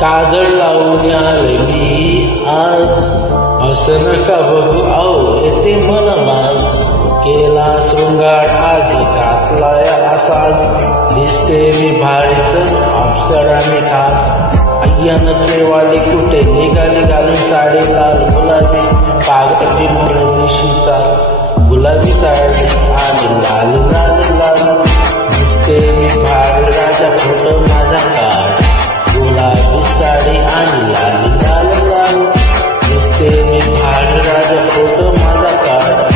काजळ लावून आले मी आज, असं नका बघू आओ येते मला लाज. केला शृंगार आज घातलाय असाच, दिसते मी भारीच अप्सराने खास. अय्या नखरेवाली कुठे निघाली घालून साडी लाल गुलाबी, पागती दिशीचा गुलाबी साडी आणि लाल लाल लाल. दिसते मी भारी राजा फोटो माझा काढ, गुलाबी साडी आणि लाल लाल लाल. दिसते मी भारी राजा फोटो माझा काढ.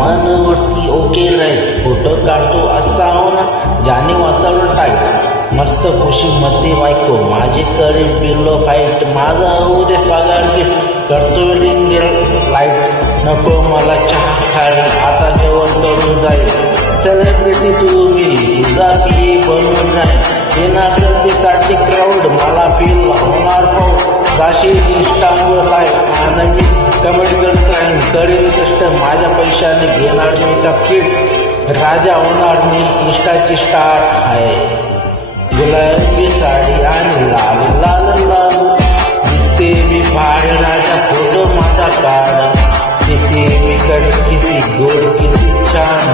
मनवरती ओके राईट, फोटो काढतो असा हो ना ज्याने वातावरण टाईट. मस्त खुशी मध्ये बायको माझे करेल पिल्लो फाईट, माझा होऊ दे पगार गिफ्ट करतो लाईट. नको मला चहा खायला आता जेवण करून जाईल, सेलिब्रिटी तुम्ही तुझा पी बनवून नाही. येणार साठी क्राऊड मला फील होणार पाऊस, जाशील इंस्टावर लाईव्ह आणि मी कमेंट करत राहीन. करेल कष्ट माझ्या पैशाने घेणार मी का फिट, राजा होणार मी इंस्टाची स्टार आहे. गुलाबी साडी आणि लाल लाल लाल. दिसते मी भारी राजा फोटो माझा काढ, किती मी कडे किती गोड किती छान.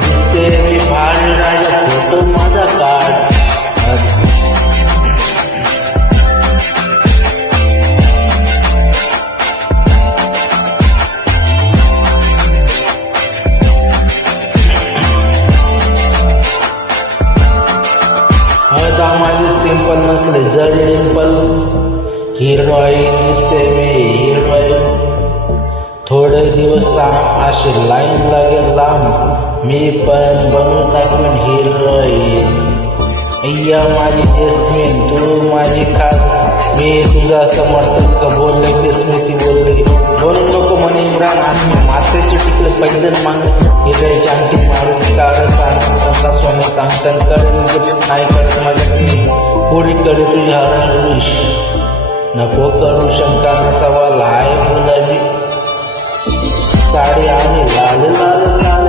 दिसते मी भारी राजा फोटो माझा काढ. माझे सिंपल नसले जरी डिंपल, हिरोईन दिसते मी हिरोईन. थोडे दिवस थांब अशी लाईन लागेल लांब, मी पण बनून दाखवेन हिरोईन. अय्या माझी जस्मिन तू माझी खास, मी तुझा समर्थक बोलले की स्मृती बोलली. बोलू नको म्हणे इम्रान आणि मातेचे टिकले पैदल मांग, हिरायची अंगठी मारून कारण सोने सांगतान करेन नाही करत माझ्या पुढे करे तुझ्या विष. नको करू शंका नसावा लाय गुलाबी साडी आणि लाल लाल लाल.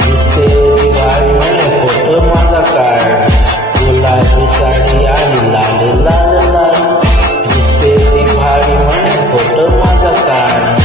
दिसते दिवाळी म्हणे फोटो माझा काढ, गुलाबी साडी आणि लाल लाल लाल. दिसते दिवाळी म्हणे फोटो माझा काढ.